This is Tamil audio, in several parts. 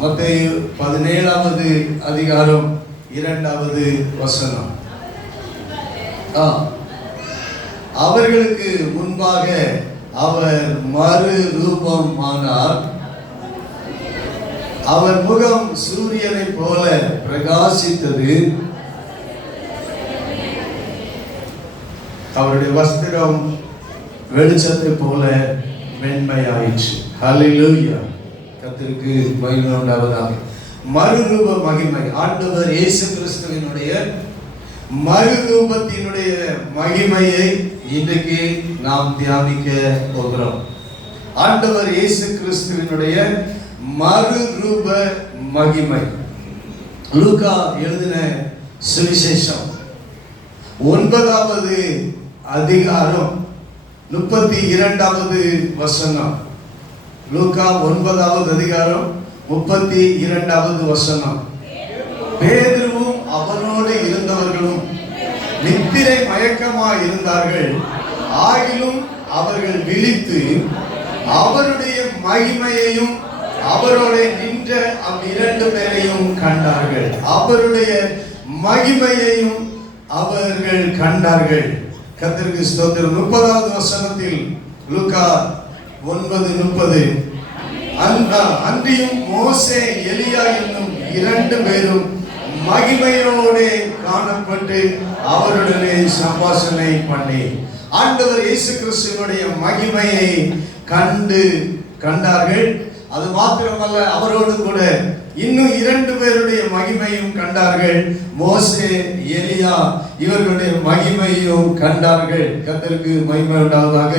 மத்தேயு 17வது அதிகாரம் 2வது வசனம். அவர்களுக்கு முன்பாக அவர் மறு ரூபமானார். அவர் முகம் சூரியனை போல பிரகாசித்தது. அவருடைய வஸ்திரம் வெளிச்சத்தை போல வெண்மையாயிற்று. ஹல்லேலூயா. கர்த்தருக்கு மகிமை உண்டாவதாக. மறுரூப மகிமை, ஆண்டவர் இயேசு கிறிஸ்துவினுடைய மறுரூபத்தினுடைய மகிமையை இன்றைக்கு நாம் தியானிக்க போகிறோம். ஆண்டவர் இயேசு கிறிஸ்துவினுடைய மறுரூப மகிமை. லூக்கா எழுதின சுவிசேஷம் 9வது அதிகாரம் 32வது வசனம். லூக்கா 9வது அதிகாரம் 32வது வசனம். பேதுருவும் அவனோடு இருந்தவர்களும் நித்திரை மயக்கமாய் இருந்தார்கள். ஆகிலும் அவர்கள் விழித்து அவருடைய மகிமையையும் அவரோட நின்ற அவ்விரண்டு பேரையும் கண்டார்கள். அவருடைய மகிமையையும் அவர்கள் கண்டார்கள். கர்த்தருக்கு ஸ்தோத்திரம். 30வது வசனத்தில் லூக்கா 9:30, அன்றியும் மோசே எலியா என்னும் இரண்டு பேரும் மகிமையோடு காணப்பட்டு அவருடனே சம்பாஷணை பண்ணி ஆண்டவர் இயேசு கிறிஸ்துவினுடைய மகிமையை கண்டார்கள். அது மாத்திரமல்ல, அவரோடு கூட இன்னும் இரண்டு பேருடைய மகிமையும் கண்டார்கள். மோசே, எலியா இவர்களுடைய மகிமையும் கண்டார்கள். கர்த்தருக்கு மகிமை உண்டாவதாக.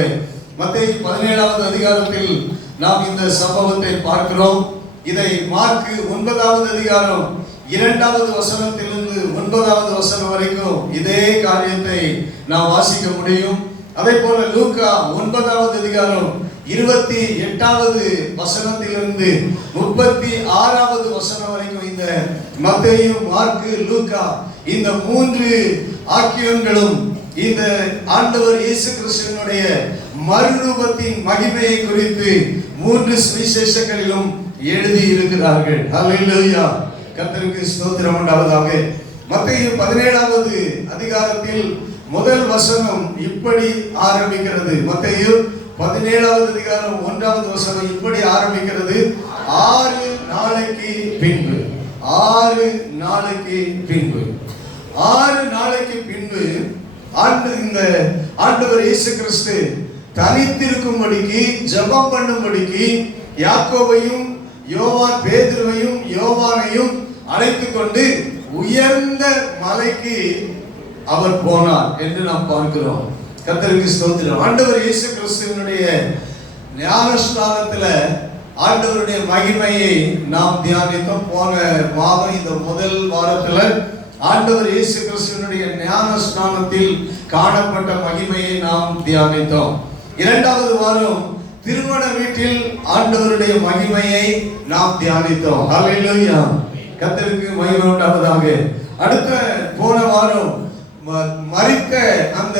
மத்தேயு 17வது அதிகாரத்தில் நாம் இந்த சம்பவத்தை பார்க்கிறோம். இதை மார்க்கு 9வது அதிகாரம் 2வது வசனத்திலிருந்து 9வது வசனம் வரைக்கும் இதே காரியத்தை நாம் வாசிக்க முடியும். அதே போல லூக்கா 9வது அதிகாரம் 28வது வசனத்திலிருந்து 36வது வசனம் வரைக்கும் இந்த மத்தேயு, மார்க்கு, லூக்கா இந்த மூன்று ஆக்கியங்களும் இந்த ஆண்டவர் இயேசு கிறிஸ்துவினுடைய மறுரூபத்தின் மகிமையை குறித்து மூன்று சுவிசேஷங்களிலும் எழுதி இருக்கிறார்கள். ஹல்லேலூயா. கர்த்தருக்கு ஸ்தோத்திரம் உண்டாவதாக. மத்தேயு 17வது அதிகாரத்தில் முதல் வசனம் இப்படி ஆரம்பிக்கிறது. மத்தேயு 17வது அதிகாரம் 1வது வசனம் இப்படி ஆரம்பிக்கிறது. 6 நாளைக்கு பின்பு 6 நாளைக்கு பின்பு 6 நாளைக்கு பின்பு இந்த ஆண்டவர் இயேசு கிறிஸ்து தனித்திருக்கும்படிக்கு ஜெபம் பண்ணும்படிக்கு யாக்கோபையும் பேதுருவையும் யோவானையும் அழைத்துக் கொண்டு உயர்ந்த மலைக்கு அவர் போனார் என்று நாம் பார்க்கிறோம். கர்த்தருக்கு ஸ்தோத்திரம். ஆண்டவர் இயேசு கிறிஸ்துவினுடைய ஞானஸ்நானத்துல ஆண்டவருடைய மகிமையை நாம் தியானித்தோம். போன மாதம் இந்த முதல் வாரத்துல ஆண்டவர் இயேசு கிறிஸ்துவினுடைய ஞானஸ்நானத்தில் காணப்பட்ட மகிமையை நாம் தியானித்தோம். 2வது வாரம் திருமண வீட்டில் ஆண்டவருடைய மகிமையை நாம் தியானித்தோம். ஹல்லேலூயா. கர்த்தருக்கு மகிமை உண்டாவதாக. அடுத்த போன வாரம் மரித்த அந்த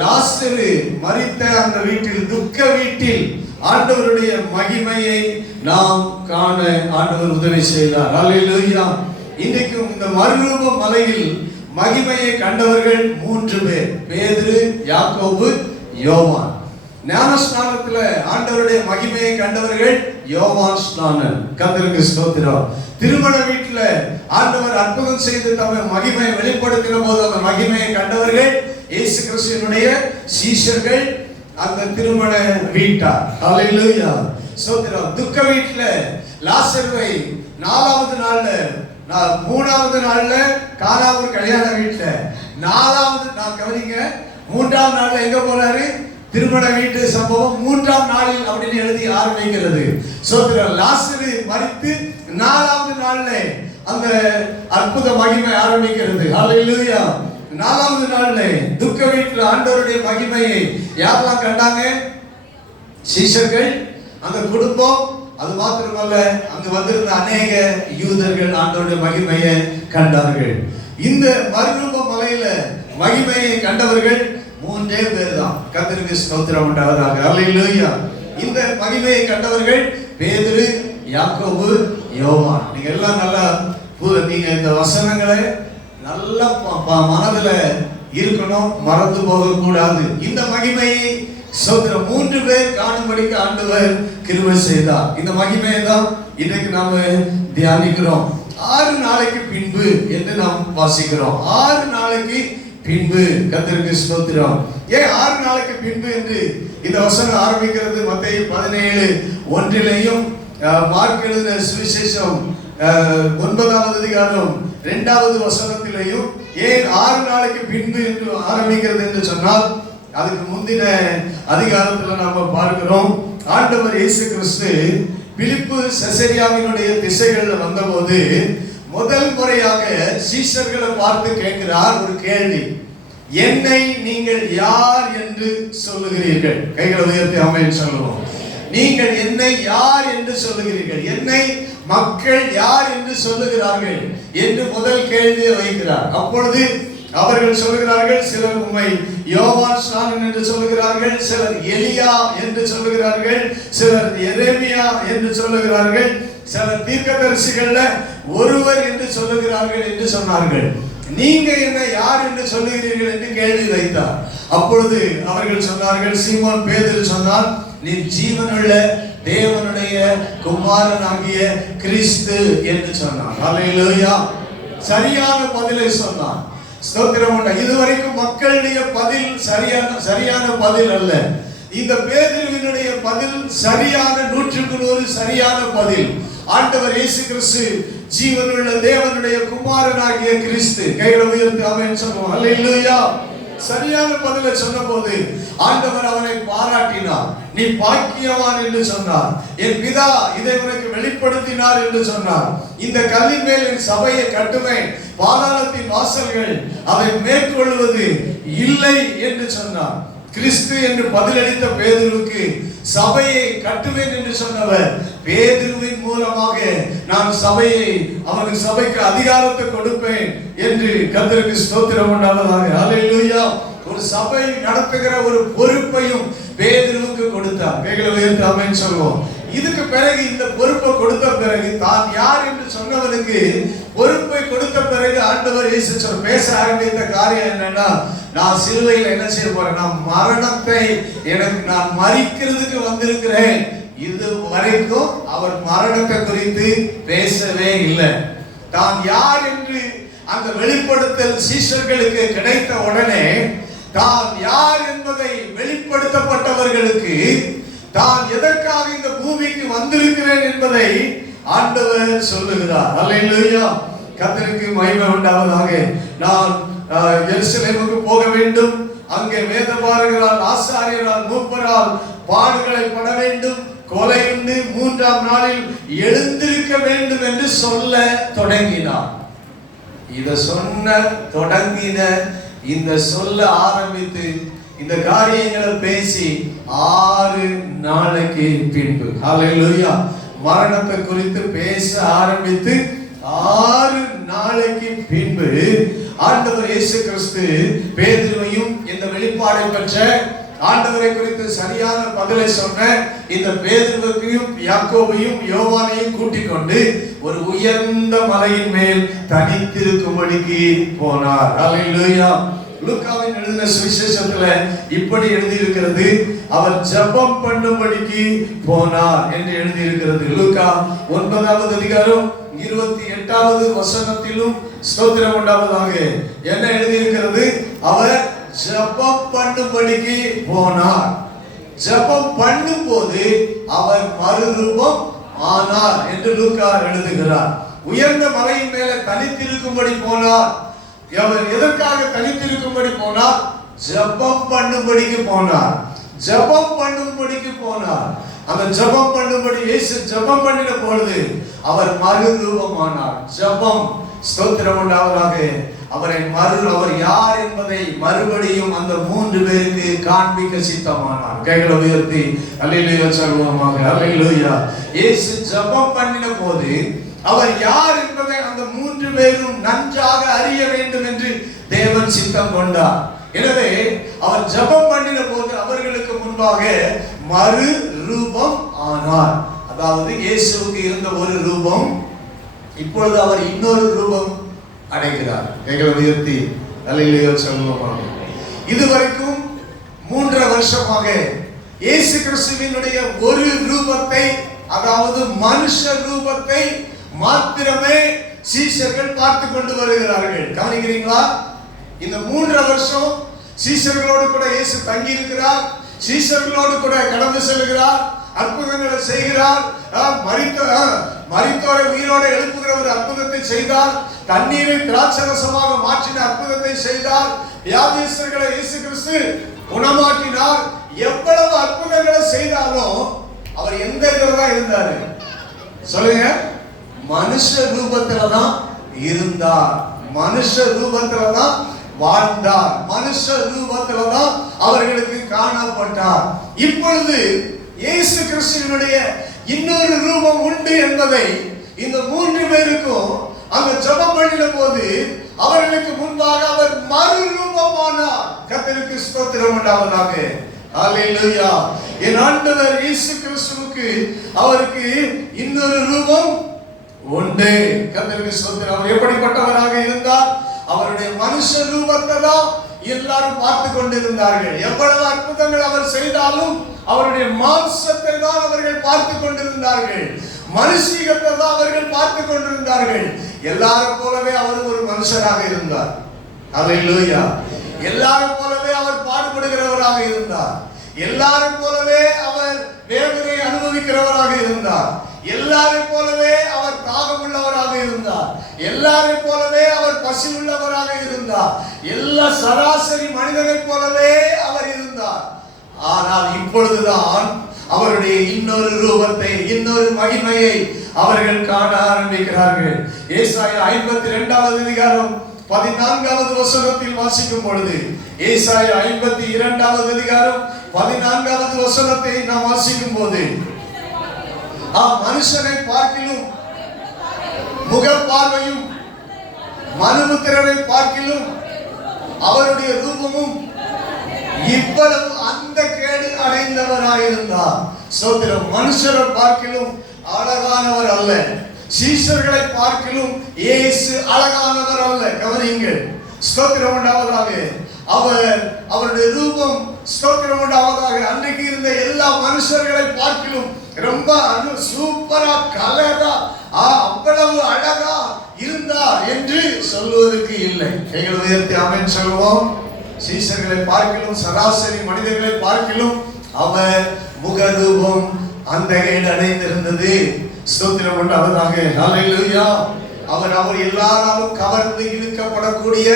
லாசரு மரித்த அந்த வீட்டில், துக்க வீட்டில் ஆண்டவருடைய மகிமையை நாம் காண ஆண்டவர் உதவி செய்தார். ஹல்லேலூயா. இன்றைக்கும் இந்த மறுரூப மலையில் மகிமையை கண்டவர்கள் 3 பேர்: பேதுரு, யாக்கோபு, யோவான். ஞானஸ்நானத்துல ஆண்டவருடைய மகிமையை கண்டவர்கள் யோவான் ஸ்நானன். கர்த்தருக்கு ஸ்தோத்திரம். திருமண வீட்டுல ஆண்டவர் அற்புதம் செய்து தம்முடைய மகிமையை வெளிப்படுத்தின போது அந்த மகிமையை கண்டவர்கள் இயேசு கிறிஸ்துவினுடைய சீஷர்கள், அந்த திருமண வீட்டார். ஹல்லேலூயா. ஸ்தோத்திரம். துக்க வீட்டுல லாசருவை 4வது நாள்ல, 3வது நாள்ல கானாவூர் கல்யாண வீட்டுல, 4வது நாள் கவனிங்க, 3வது நாள்ல எங்க போறாரு? திருமண வீட்டு சம்பவம் 3ஆம் நாளில் அப்படின்னு எழுதி ஆரம்பிக்கிறது. ஸ்தோத்திரம். லாசரு மரித்து 4வது நாள்ல அந்த அற்புத மகிமை ஆரம்பிக்கிறது. ஹல்லேலூயா. 4வது நாள்ல துக்க வீட்டுல ஆண்டவருடைய மகிமையை யாரெல்லாம் கண்டாங்க? சீஷர்கள், அந்த குடும்பம். அது மாத்திரமல்ல, அங்கு வந்திருந்த அநேக யூதர்கள் ஆண்டவருடைய மகிமையை கண்டார்கள். இந்த மறுரூப மலையில மகிமையை கண்டவர்கள் 3 பேர் தான். கர்த்தருக்கு ஸ்தோத்திரம் உண்டாவதாக. ஹல்லேலூயா. இந்த மகிமையை கண்டவர்கள் பேதுரு, யாக்கோபு, யோவான். நீங்க எல்லாம் நல்லா நீங்க இந்த வசனங்களை நல்லா மனதுல இருக்கணும், மறந்து போக கூடாது. இந்த மகிமையை சோதரம் 3 பேர் காணும்படிக்கு ஆண்டவர் கிருபை செய்தார். இந்த மகிமையை தான் இன்றைக்கு நாம தியானிக்கிறோம். 6 நாளைக்கு பின்பு என்று நாம் வாசிக்கிறோம். 6 நாளைக்கு பின்பு. கர்த்தருக்கு ஸ்தோத்திரம். ஏன் 6 நாளைக்கு பின்பு என்று இந்த வசனம் ஆரம்பிக்கிறது? மத்தேயு 17:1 மார்க் எழுதின சுவிசேஷம் 9வது அதிகாரம் 2வது வசனத்திலையும் ஏன் 6 நாளைக்கு பின்பு என்று ஆரம்பிக்கிறது என்று சொன்னால், அதுக்கு முந்தின அதிகாரத்துல நாம பார்க்கிறோம், ஆண்டவர் இயேசு கிறிஸ்து பிலிப்பு செசரியாவினுடைய திசைகள்ல வந்தபோது முதல் முறையாக சீஷர்களை பார்த்து கேட்கிறார் ஒரு கேள்வி. என்னை நீங்கள் யார் என்று சொல்லுகிறீர்கள்? கைகளை உயர்த்தி ஆமென் சொல்லுவோம். நீங்கள் என்னை யார் என்று சொல்லுகிறீர்கள்? என்னை மக்கள் யார் என்று சொல்லுகிறார்கள் என்று முதல் கேள்வியை வைக்கிறார். அப்பொழுது அவர்கள் சொல்லுகிறார்கள், சிலர் உம்மை யோவான் ஸ்நானன் என்று சொல்லுகிறார்கள், சிலர் எலியா என்று சொல்லுகிறார்கள், சிலர் எரேமியா என்று சொல்லுகிறார்கள், சிலர் தீர்க்கதரிசிகள்ல ஒருவர் என்று சொல்லுகிறார்கள் என்று சொன்னார்கள். நீங்க என்ன யார் என்று சொல்லுகிறீர்கள் என்று கேள்வி வைத்தார். அப்பொழுது அவர்கள் சொன்னார்கள், சீமோன் பேதுரு சொன்னார், நீ ஜீவனுள்ள தேவனுடைய குமாரனாகிய கிறிஸ்து என்று சொன்னார். ஹல்லேலூயா. சரியான பதிலை சொன்னார். ஸ்தோத்திரம். இதுவரைக்கும் மக்களுடைய பதில் சரியான பதில் அல்ல. இந்த பேதுருவினுடைய பதில் சரியான 100% சரியான பதில். ஆண்டவர் இயேசு கிறிஸ்து ஜீவனுள்ள தேவனுடைய குமாரனாகிய கிறிஸ்து. கைகளை உயர்த்தி ஆமென் சொல்லுவோம். ஹல்லேலூயா. சரியான பதிலை சொன்னபோது ஆண்டவர் அவனை பாராட்டினார். நீ பாக்கியவான் என்று சொன்னார். என் பிதா இதை உனக்கு வெளிப்படுத்தினார் என்று சொன்னார். இந்த கல்லின் மேல் என் சபையை கட்டுவேன், பாதாளத்தின் வாசல்கள் அதை மேற்கொள்வது இல்லை என்று சொன்னார். கிறிஸ்து என்று பதிலளித்த பேதுருவுக்கு சபையை கட்டுவேன் என்று சொன்னவர் பேதுருவின் மூலமாக நான் அவனுக்கு சபைக்கு அதிகாரத்தை கொடுப்பேன் என்று கர்த்தருக்கு ஸ்தோத்திரம் உண்டாவதாக. ஹல்லேலூயா. ஒரு சபை நடத்துகிற ஒரு பொறுப்பையும் பேதுருவுக்கு கொடுத்தார். கைகளை உயர்த்தி ஆமென் சொல்லுவோம். இதுக்கு பிறகு இந்த பொறுப்பை கொடுத்த பிறகு தான் யார் என்று சொன்னவனுக்கு பொறுப்பை கொடுத்த பிறகு ஆண்டவர் இயேசு பேச ஆரம்பித்த காரியம் என்னன்னா, நான் சிலுவையில் என்ன செய்ய போறேன், நான் மரணத்தை நான் மரிக்கிறதுக்கு வந்திருக்கிறேன். இது வரைக்கும் அவர் மரணத்தை குறித்து பேசவே இல்லை. தான் யார் என்று அந்த வெளிப்படுத்தல் சீஷர்களுக்கு கிடைத்த உடனே தான் யார் என்பதை வெளிப்படுத்தப்பட்டவர்களுக்கு தான் எதற்காக இந்த பூமிக்கு வந்திருக்கிறேன் என்பதை ஆண்டவர் சொல்லுகிறார். ஹல்லேலூயா. கர்த்தருக்கு மகிமை உண்டாவதாக. நான் எருசலேமுக்கு போக வேண்டும், அங்கே வேதபாரகரால், ஆசாரியரால், மூப்பரால் பாடுகளை பட வேண்டும், கொலையுண்டு 3ஆம் நாளில் எழுந்திருக்க வேண்டும் என்று சொல்ல தொடங்கினார். இத தொடங்கின இந்த சொல்ல ஆரம்பித்து இந்த காரியங்களை பேசி 6 நாளைக்கு பின்பு, ஹல்லேலூயா, மரணத்தை குறித்து பேச ஆரம்பித்து 6 நாளைக்கு பின்பு ஆண்டவர் இயேசு கிறிஸ்து பேதுருவையும் இந்த வெளிப்பாடை பெற்ற ஆண்டவரை குறித்து சரியான பதிலை சொன்ன இந்த பேதுருவையும் யாக்கோபையும் யோவானையும் கூட்டிக் கொண்டு ஒரு உயர்ந்த மலையின் மேல் தனித்திருக்கும்படிக்கு போனார். ஹல்லேலூயா. லூக்காவின் எழுதின சுவிசேஷத்துல இப்படி எழுதி இருக்கிறது, அவர் ஜெபம் பண்ணும்படிக்கு போனார் என்று எழுதி இருக்கிறது. லூக்கா 9வது அதிகாரம் 28வது வசனத்திலும் ஸ்தோத்திரம் உண்டாவதாக என்ன எழுதி இருக்கிறது, அவர் ஜெபம் பண்ணும்படிக்கு போனார். ஜெபம் பண்ணும்போது அவர் மறுரூபம் ஆனார் என்று லூக்கா எழுதுகிறார். உயர்ந்த மலையின் மேல தனித்திருக்கும்படி போனார். அவர் எதற்காக தனித்திருக்கும்படி போனார்? ஜெபம் பண்ணும்படிக்கு போனார். ஜெபம் பண்ணும்படிக்கு போனார். அந்த ஜெபம் பண்ணும்படி இயேசு ஜெபம் பண்ணின பொழுது அவர் மறுரூபமானார். ஜெபம். ஸ்தோத்திரம் உண்டாவதாக. அவர் யார் என்பதை மறுபடியும் அந்த 3 பேருக்கு காண்பிக்க சித்தமானார். கைகளை உயர்த்தி அல்லேலூயா சொல்வோமாக. அல்லேலூயா. இயேசு ஜெபம் பண்ணின போது அவர் யார் என்பதை அந்த 3 பேரும் நன்றாக அறிய வேண்டும் என்று தேவன் சித்தம் கொண்டார். எனவே அவர் ஜெபம் பண்ணின போது அவர்களுக்கு முன்பாக மறு ரூபம் ஆனார். அதாவது இயேசுவுக்கு இருந்த ஒரு ரூபம் இப்பொழுது அவர் இன்னொரு ரூபம் அடைகிறார். கைகளை உயர்த்தி அல்லேலூயா சொல்லுவோம். இதுவரைக்கும் 3.5 வருஷமாக இயேசு கிறிஸ்துவினுடைய ஒரு ரூபத்தை, அதாவது மனுஷ ரூபத்தை மாத்திரமே சீஷர்கள் பார்த்து கொண்டு வருகிறார்கள். கவனிக்கிறீங்களா? இந்த 3.5 வருஷம் சீஷர்களோடு கூட இயேசு தங்கி இருக்கிறார். சீஷர்களோடு கூட கடந்து செல்கிறார். அற்புதங்களை செய்கிறார். மரித்தோரை உயிரோடு எழுப்புகிற ஒரு அற்புதத்தை செய்தார். தண்ணீரை திராட்சரசமாக மாற்றின அற்புதத்தை செய்தார். வியாதியஸ்தர்களை இயேசு கிறிஸ்து குணமாக்கினார். எவ்வளவு அற்புதங்களை செய்தாலும் அவர் எந்த இடத்துல தான் இருந்தாரு? சொல்லுங்க. மனுஷ ரூபத்துல தான் இருந்தார். மனுஷ ரூபத்துல தான் வாழ்ந்தார். மனுஷ ரூபத்துல தான் அவர்களுக்கு காணப்பட்டார். இப்பொழுது இயேசு கிறிஸ்துவினுடைய இன்னொரு ரூபம் உண்டு என்பதை இந்த 3 பேருக்கும் அந்த ஜெபம் பண்ணின போது அவர்களுக்கு முன்பாக அவர் மறுரூபமானார். கர்த்தருக்கு ஸ்தோத்திரம் உண்டாவதாக. ஹல்லேலூயா. என் ஆண்டவர் இயேசு கிறிஸ்துவுக்கு அவருக்கு இன்னொரு ரூபம் உண்டு. கர்த்தருக்கு ஸ்தோத்திரம். அவர் எப்படிப்பட்டவராக இருந்தார்? அவருடைய மனுஷ ரூபத்தை தான் எல்லாரும் பார்த்து கொண்டிருந்தார்கள். எவ்வளவு அற்புதங்கள் அவர் செய்தாலும் அவருடைய மாம்சத்தை தான் அவர்கள் பார்த்து கொண்டிருந்தார்கள். மனுஷீகத்தை தான் அவர்கள் பார்த்து கொண்டிருந்தார்கள். எல்லாரும் போலவே அவர் ஒரு மனுஷராக இருந்தார். ஹல்லேலூயா. எல்லாரும் போலவே அவர் பாடுபடுகிறவராக இருந்தார். எல்லாரும் போலவே அவர் வேதனை அனுபவிக்கிறவராக இருந்தார். எல்லாரும் போலவே அவர் தாகம் உள்ளவராக இருந்தார். எல்லாரும் போலவே அவர் பசி உள்ளவராக இருந்தார். எல்லா சராசரி மனிதனை போலவே அவர் இருந்தார். ஆனால் இப்பொழுதுதான் அவருடைய இன்னொரு ரூபத்தை, இன்னொரு மகிமையை அவர்கள் காண ஆரம்பிக்கிறார்கள். ஏசாயா 52வது அதிகாரம் 14வது வசனத்தில் வாசிக்கும் பொழுது, ஏசாயா 52வது அதிகாரம் 14வது வசனத்தை நாம் வாசிக்கும் போது, மனுஷனை பார்க்கிலும் முகப்பார்வையும் மனுபுத்திரனை பார்க்கிலும் அவருடைய ரூபமும் இவ்வளவு அந்த கேடு அடைந்தவராயிருந்தார். சோத்திரம். மனுஷரை பார்க்கிலும் அழகானவர் அல்ல. சீஷர்களை பார்க்கிலும் இயேசு அழகானவர் அல்ல. கவனியுங்கள். ஸ்தோத்திரம் உண்டாவதாக. அவருடைய ரூபம் ஸ்தோத்திரம் உண்டாவதாக. அன்றைக்கு இருந்த எல்லா மனுஷர்களை பார்க்கிலும் ரொம்ப சூப்பரா கலரா அவ்வளவு அழகா இருந்தார் என்று சொல்வதற்கு இல்லை. கைகளை உயர்த்தி ஆமென் சொல்லுவோம். சீஷர்களை பார்க்கிலும் சராசரி மனிதர்களை பார்க்கிலும் அவர் முகரூபம் அந்த கேடு அடைந்திருந்தது. ஸ்தோத்திரம் உண்டாவதாக. ஹல்லேலூயா. அவர் எல்லாராலும் கவர்ந்து இழுக்கப்படக்கூடிய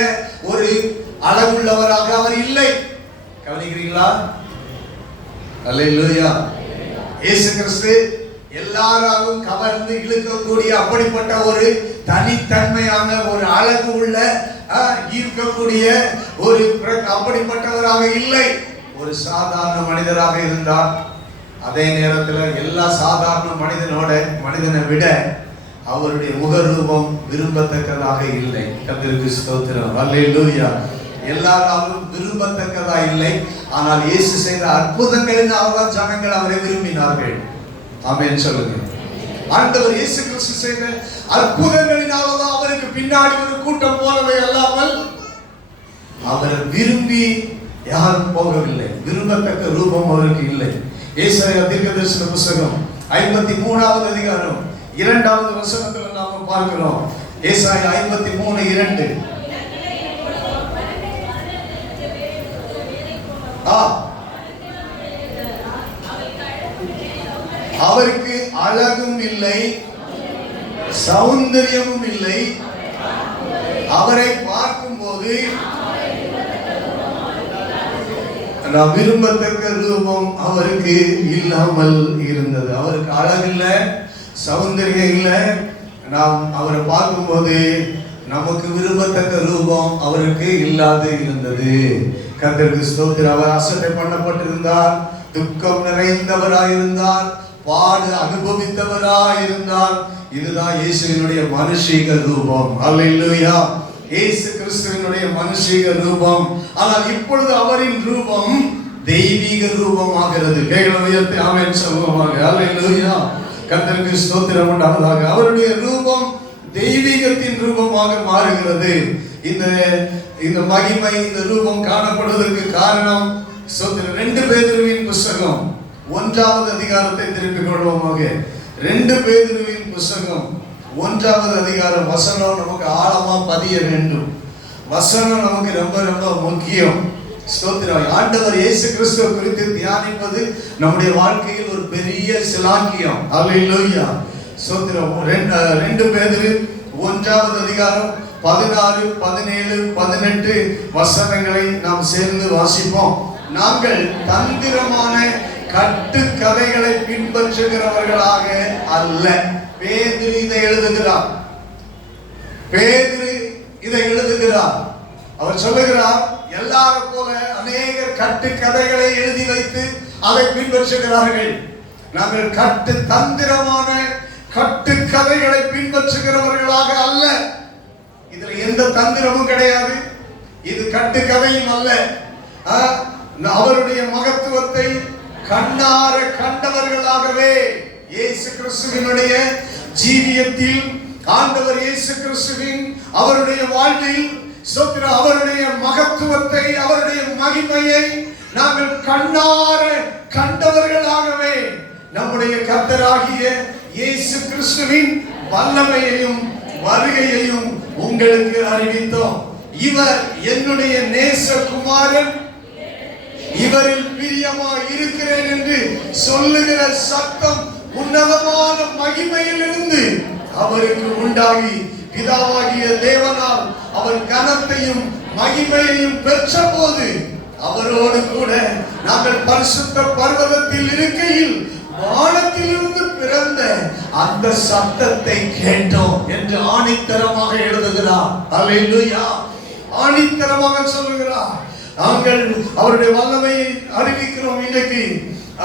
ஒரு அழகுள்ளவராக அவர் இல்லை. கவனிக்கிறீங்களா? ஹல்லேலூயா. இயேசு கிறிஸ்து எல்லாராலும் கவர்ந்து இழுக்கக்கூடிய அப்படிப்பட்ட ஒரு தனித்தன்மையான ஒரு அழகு உள்ள ஈர்க்கக்கூடிய ஒரு அப்படிப்பட்டவராக இல்லை. ஒரு சாதாரண மனிதராக இருந்தார். அதே நேரத்தில் எல்லா சாதாரண மனிதனை விட அவருடைய முகரூபம் விரும்பத்தக்கதாக இல்லை. கர்த்தருக்கு ஸ்தோத்திரம். ஹல்லேலூயா. எல்லாராலும் விரும்பத்தக்கதா இல்லை. ஆனால் இயேசு செய்த அற்புதங்களினால் தான் ஜனங்கள் அவரை விரும்பினார்கள். ஆமென் சொல்லுங்க. ஆண்டவர் இயேசு கிறிஸ்து செய்த அற்புதங்களினால தான் அவருக்கு பின்னாடி ஒரு கூட்டம் போனவை அல்லாமல் அவரை விரும்பி யாரும் போகவில்லை. விரும்பத்தக்க ரூபம் அவருக்கு இல்லை. ஏசாயா தீர்க்கதரிசன புத்தகம் 53வது அதிகாரம் 2வது வசனத்துல நாம பார்க்கிறோம். ஏசாயா 53:2. அவருக்கு அழகும் இல்லை, சௌந்தரியமும் இல்லை. அவரை பார்க்கும்போது விரும்பத்தக்க ரூபம் அவருக்கு இல்லாமல் இருந்தது. அவருக்கு அழகு இல்லை, சௌந்தரியம் இல்லை. நாம் அவரை பார்க்கும்போது நமக்கு விரும்பத்தக்க ரூபம் அவருக்கு இல்லாது இருந்தது. கர்த்தருக்கு ஸ்தோத்திரம். அவர் அசட்டை பண்ணப்பட்டிருந்தார், துக்கம் நிறைந்தவராயிருந்தார், பாடு அனுபவித்தவராயிருந்தார். இதுதான் இயேசுவினுடைய மனுஷீக ரூபம். ஹல்லேலூயா. இயேசு கிறிஸ்துவினுடைய மனுஷீக ரூபம். ஆனால் இப்பொழுது அவரின் ரூபம் தெய்வீக ரூபமாகிறது. கைகளை உயர்த்தி ஆமென் சொல்லுவோமாக. ஹல்லேலூயா. கர்த்தருக்கு ஸ்தோத்திரம் உண்டாவதாக. அவருடைய ரூபம் தெய்வீகத்தின் ரூபமாக மாறுகிறது. இந்த இந்த மகிமை, இந்த ரூபம் காணப்படுவதற்கு காரணம் 2 பேதுருவின் புஸ்தகம் 1வது அதிகாரத்தை திருப்பிக் கொள்வோமாக. 2 பேதுருவின் புஸ்தகம் 1வது அதிகாரம். வசனம் நமக்கு ஆழமா பதிய வேண்டும். வசனம் நமக்கு ரொம்ப ரொம்ப முக்கியம். ஸ்தோத்திரம். ஆண்டவர் இயேசு கிறிஸ்துவை குறித்து தியானிப்பது நம்முடைய வாழ்க்கையில் ஒரு பெரிய சிலாக்கியம். அல்லேலூயா. ஸ்தோத்திரம். 2 பேதுரு 1வது அதிகாரம் 16, 17, 18 வசனங்களை நாம் சேர்ந்து வாசிப்போம். நாங்கள் தந்திரமான கட்டுக்கதைகளை பின்பற்றுகிறவர்களாக அல்ல. பேதுரு இதை எழுதுகிறார். பேதுரு இதை எழுதுகிறார். அவர் சொல்லுகிறார், எல்லாரும் போல அநேகர் கட்டுக்கதைகளை எழுதி வைத்து அதை பின்பற்றுகிறார்கள். நாங்கள் தந்திரமான கட்டுக்கதைகளை பின்பற்றுகிறவர்களாக அல்ல. இதுல எந்த தந்திரமும் கிடையாது. இது கட்டுக்கதையும் அல்ல. அவருடைய மகத்துவத்தை கண்ணார கண்டவர்களாகவே இயேசு கிறிஸ்துவினுடைய ஜீவியத்தில், ஆண்டவர் இயேசு கிறிஸ்துவின் அவருடைய வாழ்வில் அவருடைய மகத்துவத்தை, அவருடைய மகிமையை நாங்கள் கண்ணார கண்டவர்களாகவே நம்முடைய கர்த்தராகிய இயேசு கிறிஸ்துவின் வல்லமையையும் வருகையையும் உங்களுக்கு அறிவித்தோம். இவர் என்னுடைய நேசகுமாரன், இவரில் பிரியமா இருக்கிறேன் என்று சொல்லுகிற சத்தம் உன்னதமான மகிமையிலிருந்து அவருக்கு உண்டாகி, பிதாவாகிய தேவனால் அவர் கனத்தையும் மகிமையையும் பெற்ற போது அவரோடு கூட நாங்கள் பரிசுத்த பர்வதத்தில் இருக்கையில் வானத்திலிருந்து பிறந்த அந்த சத்தத்தை கேட்டோம் என்று ஆணித்தரமாக எழுதுகிறார். அல்லேலூயா. ஆணித்தரமாக சொல்லுகிறார். நாங்கள் அவருடைய வல்லமையை அறிவிக்கிறோம். இன்றைக்கு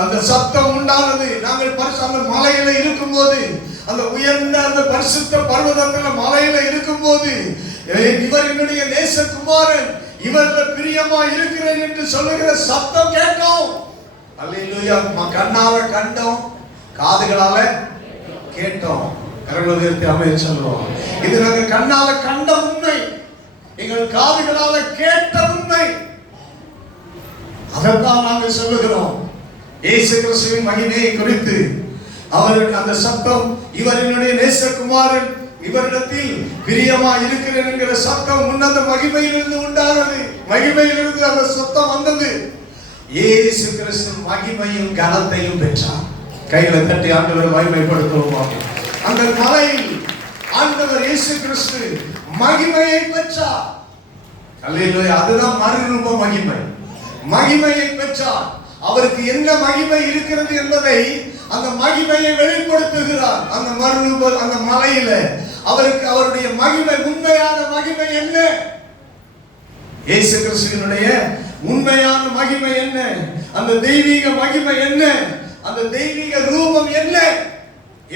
அந்த சத்தம் உண்டானது. நாங்கள் அந்த மலையில இருக்கும் போது, அந்த உயர்ந்த அந்த பரிசுத்த பர்வதத்தில் மலையில இருக்கும் போது, இவர் என்னுடைய நேசகுமாரன், இவர்கள் பிரியமா இருக்கிறேன் என்று சொல்லுகிற சத்தம் கேட்டோம். அல்லேலூயா. கண்ணால கண்டோம், காதுகளால கேட்டோம். கரங்களை அமைதி சொல்லுவோம். இது நாங்கள் கண்ணால கண்ட உண்மை, எங்கள் காதுகளால கேட்ட உண்மை. அதைத்தான் நாங்கள் சொல்லுகிறோம். இயேசு கிறிஸ்துவின் மகிமையை குறித்து அவருக்கு அந்த சத்தம், இவர் என்னுடைய நேசகுமாரன், இவரிடத்தில் பிரியமா இருக்கிறேன் என்கிற சத்தம் உன்னத மகிமையிலிருந்து உண்டானது. மகிமையிலிருந்து அந்த சத்தம் வந்தது. இயேசு கிறிஸ்து மகிமையும் கனத்தையும் பெற்றார். கைகளை தட்டி ஆண்டவரை மகிமைப்படுத்துவோம். அந்த மலையில் ஆண்டவர் இயேசு கிறிஸ்து மகிமையை பெற்றார். அல்லேலூயா. அதுதான் மறுரூப மகிமை. மகிமையை பெற்றார். அவருக்கு என்ன மகிமை இருக்கிறது என்பதை, அந்த மகிமையை வெளிப்படுத்துகிறார். அந்த மறுரூப அந்த மலையில அவருக்கு அவருடைய மகிமை, உண்மையான மகிமை என்ன? இயேசு கிறிஸ்துவினுடைய உண்மையான மகிமை என்ன? அந்த தெய்வீக மகிமை என்ன? அந்த தெய்வீக ரூபம் என்ன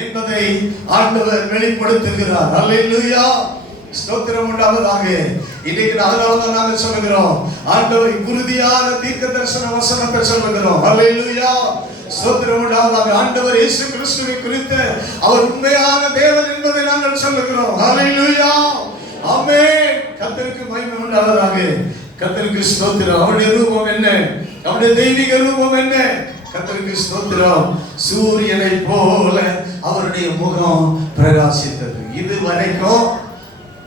என்பதை ஆண்டவர் வெளிப்படுத்துகிறார். அல்லேலூயா. ஸ்தோத்திரம் உண்டாவதாக. இன்னைக்கு அதனாலதான் நாங்கள் சொல்லுகிறோம், ஆண்டவர் உறுதியான தீர்க்க தரிசன வசனத்தை சொல்லுகிறோம். அல்லேலூயா. ஸ்தோத்திரம் உண்டாவதாக. ஆண்டவர் இயேசு கிறிஸ்துவை குறித்த அவர் உண்மையான தேவன் என்பதை நாங்கள் சொல்லுகிறோம். அல்லேலூயா. ஆமென். கர்த்தருக்கு மகிமை உண்டாவதாக. கர்த்தருக்கு ஸ்தோத்திரம். அவருடைய ரூபம் என்ன? அவருடைய தெய்வீக ரூபம் என்ன? கர்த்தருக்கு ஸ்தோத்திரம். சூரியனை போல அவருடைய முகம் பிரகாசித்தது. இதுவரைக்கும்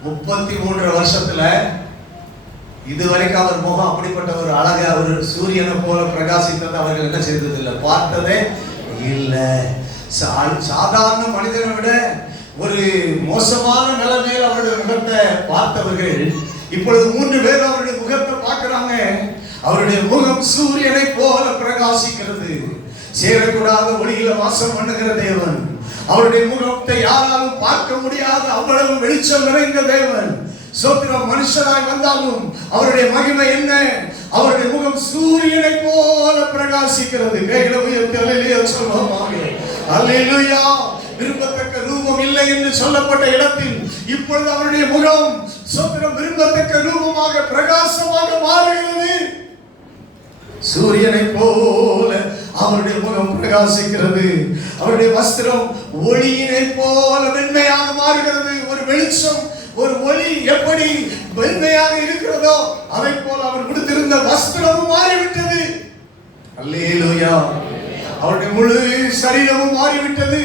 33 வருஷத்துல இதுவரைக்கும் அவர் முகம் அப்படிப்பட்ட ஒரு அழகா, ஒரு சூரியனை போல பிரகாசித்தது அவர்கள் என்ன செய்ததில்லை, பார்த்ததே இல்லை. சாதாரண மனிதனை விட ஒரு மோசமான நிலைமையில் அவருடைய முகத்தை பார்த்தவர்கள் இப்பொழுது 3 பேர் அவருடைய முகத்தை பார்க்கிறாங்க. அவருடைய முகம் சூரியனை போல பிரகாசிக்கிறது. சேரக்கூடாத ஒளியில வாசம் பண்ணுகிற தேவன். அவருடைய முகத்தை யாராலும் பார்க்க முடியாத அவ்வளவு வெளிச்சம் நிறைந்த தேவன். சோத்திரம். மனுஷனாய் வந்தாலும் அவருடைய மகிமை என்ன? அவருடைய முகம் சூரியனை போல பிரகாசிக்கிறது. கைகளை உயர்த்தி அல்லேலூயா சொல்லுவோம். அல்லேலூயா. விரும்பத்தக்க ரூபம் இல்லை என்று சொல்லப்பட்ட இடத்தில் இப்பொழுது அவருடைய முகம் சோத்திரம் விரும்பத்தக்க ரூபமாக பிரகாசமாக மாறுகிறது. சூரியனை போல அவருடைய முகம் பிரகாசிக்கிறது. அவருடைய வஸ்திரம் ஒளியினை போல வெண்மையாக மாறுகிறது. ஒரு வெளிச்சம், ஒரு ஒளி எப்படி வெண்மையாக இருக்கிறதோ அதை போல அவர் கொடுத்திருந்த வஸ்திரமும் மாறிவிட்டது. அல்லேலூயா. அவருடைய முழு சரீரமும் மாறிவிட்டது.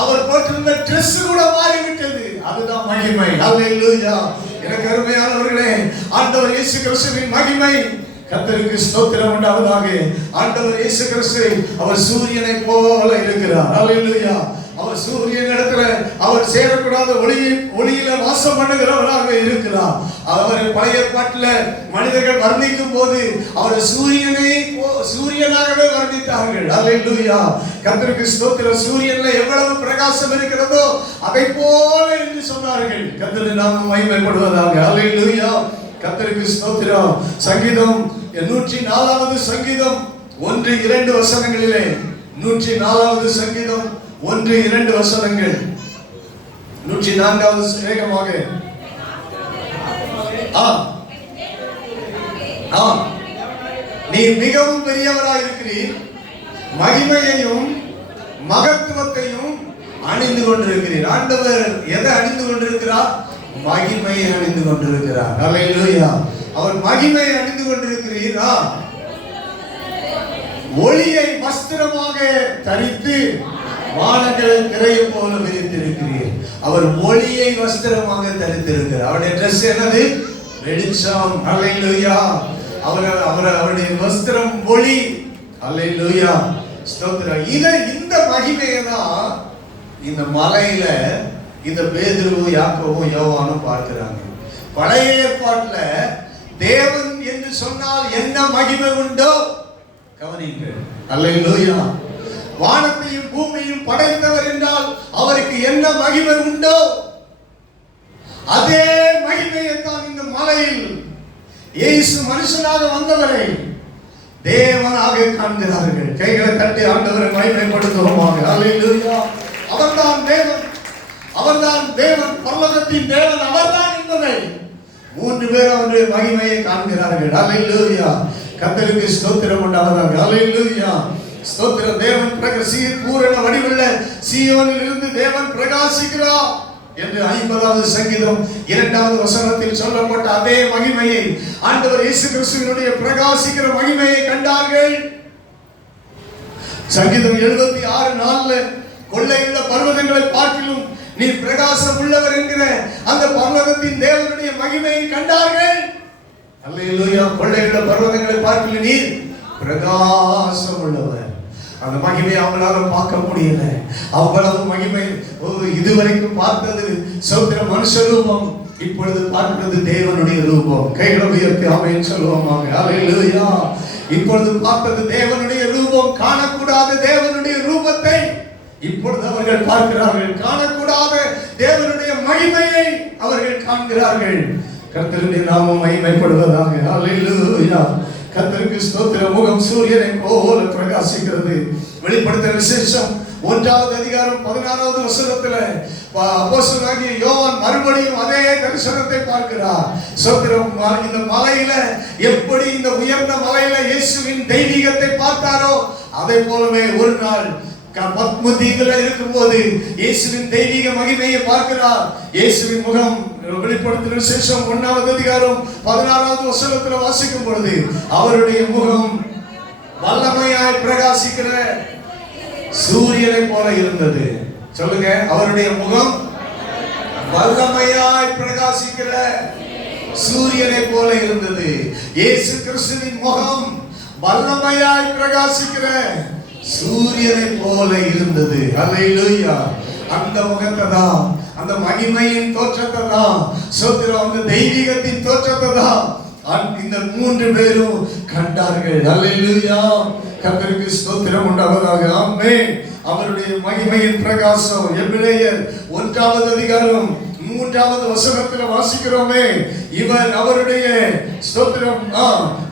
அவர் போட்டிருந்த Dress கூட மாறிவிட்டது. அதுதான் மகிமை. அல்லேலூயா. எனக்கு அருமையானவர்களே, ஆண்டவர் இயேசு கிறிஸ்துவின் மகிமை, கர்த்தருக்கு ஸ்தோத்திரம் உண்டாவதாக. ஆண்டவர் இயேசு கிறிஸ்து அவர் சூரியனை போல இருக்கிறார். அல்லேலூயா. அவர் சூரியன் இடத்துல அவர் சேரக்கூடாத ஒளியில வாசம் பண்ணுகிறவராக இருக்கிறார். அவர் பழைய ஏற்பாட்டில் மனிதர்கள் வர்ணிக்கும் போது அவர் சூரியனாகவே வர்ணித்தார்கள். அல்லேலூயா. கர்த்தருக்கு ஸ்தோத்திரம். சூரியன்ல எவ்வளவு பிரகாசம் இருக்கிறதோ அதை போல என்று சொன்னார்கள். கர்த்தருடைய நாமம் மகிமைப்படுவதாக. அல்லேலூயா. கர்த்தருக்கு ஸ்தோத்திரம். சங்கீதம் 104வது சங்கீதம் 1-2 வசனங்களிலே, 104வது சங்கீதம் 1-2 வசனங்கள். 104வது வேகமாக. நீ மிகவும் பெரியவராய் இருக்கிறீர், மகிமையையும் மகத்துவத்தையும் அணிந்து கொண்டிருக்கிறீர். ஆண்டவர் எதை அணிந்து கொண்டிருக்கிறார்? மகிமையை அணிந்து கொண்டிருக்கிறார். அல்லேலூயா. அவர் மகிமையை அணிந்து கொண்டிருக்கிறீரா? ஒளியை வஸ்திரமாக தரித்து வானங்களை திரையை போல விரித்திருக்கிறீர். அவர் ஒளியை வஸ்திரமாக தரித்திருக்கிறார். அவருடைய Dress என்னது? வெளிச்சம். அல்லேலூயா. அவருடைய வஸ்திரம் ஒளி. அல்லேலூயா. ஸ்தோத்திரம். இந்த மகிமையை தான் இந்த மலையில இந்த பேதுரு, யாக்கோபு, யோவானும் பார்க்கிறாங்க. பழைய ஏற்பாட்டுல தேவன் என்று சொன்னால் என்ன மகிமை உண்டோ கவனிங்கள். அல்லேலூயா. வானத்தையும் பூமியையும் படைத்தவர் என்றால் அவருக்கு என்ன மகிமை உண்டோ அதே மகிமையை தான் இந்த மலையில் இயேசு மனுஷனாக வந்தவரை தேவனாக காண்கிறார்கள். கைகளை தட்டி ஆண்டவரை மகிமைப்படுத்துவோமாக. அல்லேலூயா. அவர்தான் தேவன், அவர்தான் தேவன், பரலோகத்தின் தேவன் அவர்தான் என்பதை 3 பேர் அவருடைய மகிமையை காண்கிறார்கள். அல்லேலூயா. கர்த்தருக்கு ஸ்தோத்திரம் உண்டாவதாக. அல்லேலூயா. ஸ்தோத்திரம். தேவன் பூரண வடிவுள்ள சீயோனில் இருந்து தேவன் பிரகாசிக்கிறார் என்று 50வது சங்கீதம் 2வது வசனத்தில் சொல்லப்பட்ட அதே மகிமையை ஆண்டவர் இயேசு கிறிஸ்துவினுடைய பிரகாசிக்கிற மகிமையை கண்டார்கள். சங்கீதம் 76:4 கொள்ளையுள்ள பர்வதங்களை பார்க்கிலும் நீ பிரகாசம் உள்ளவர் என்கிற அந்த பர்வதத்தின் தேவனுடைய மகிமையை கண்டார்கள். அல்லேலூயா. கொள்ளையுள்ள பர்வதங்களை பார்க்கிலும் நீர் பிரகாசம் உள்ளவர். அந்த மகிமையை அவங்களால பார்க்க முடியல. அவ்வளவு மகிமை. இதுவரைக்கும் பார்த்தது சௌத்திர மனுஷ ரூபம், இப்பொழுது பார்க்கிறது தேவனுடைய ரூபம். கைகளை உயர்த்தி ஆமென் சொல்லுவோமாக. அல்லேலூயா. இப்பொழுது பார்த்தது தேவனுடைய ரூபம். காணக்கூடாத தேவனுடைய ரூபத்தை இப்பொழுது அவர்கள் பார்க்கிறார்கள். காணக்கூடாத தேவனுடைய மகிமையை அவர்கள் காண்கிறார்கள். கர்த்தருடைய நாமம் மகிமைப்படுவதாக. அல்லேலூயா. கர்த்தருக்கு ஸ்தோத்திரம். முகம் சூரியனை போல பிரகாசிக்கிறது. வெளிப்படுத்தின விசேஷம் 1வது அதிகாரம் 16வது வசனத்தில் அப்போஸ்தலனாகிய யோவான் மறுபடியும் அதே தரிசனத்தை பார்க்கிறார். ஸ்தோத்திரம். இந்த மலையில எப்படி இந்த உயர்ந்த மலையில இயேசுவின் தெய்வீகத்தை பார்த்தாரோ அதே போலவே ஒரு நாள் பத்ம தீவுல இருக்கும்போது இயேசுவின் தெய்வீக மகிமையை பார்க்கிறார். இயேசுவின் முகம் வெளிப்படுத்தின விசேஷம் 1வது அதிகாரம் 16வது வசனத்தில் வாசிக்கும் பொழுது அவருடைய முகம் வல்லமையாய் பிரகாசிக்கிற சூரியனை போல இருந்தது. சொல்லுங்க. அவருடைய முகம் வல்லமையாய் பிரகாசிக்கிற சூரியனை போல இருந்தது. இயேசு கிறிஸ்துவின் முகம் வல்லமையாய் பிரகாசிக்கிற சூரியனை போல இருந்தது. அல்லேலூயா. அந்த முகத்தை தான், அந்த மகிமையின் தோற்றத்தை தான், ஸ்தோத்திரம், அந்த தெய்வீகத்தின் தோற்றத்தை தான் இந்த 3 பேரும் கண்டார்கள். அல்லேலூயா. கர்த்தருக்கு ஸ்தோத்திரம் உண்டாவதாக. ஆமென். அவருடைய மகிமையின் பிரகாசம் எபிரேயர் 1வது அதிகாரம் 3வது வசனத்தில் வாசிக்கிறோமே. இவர் அவருடைய ஸ்தோத்திரம்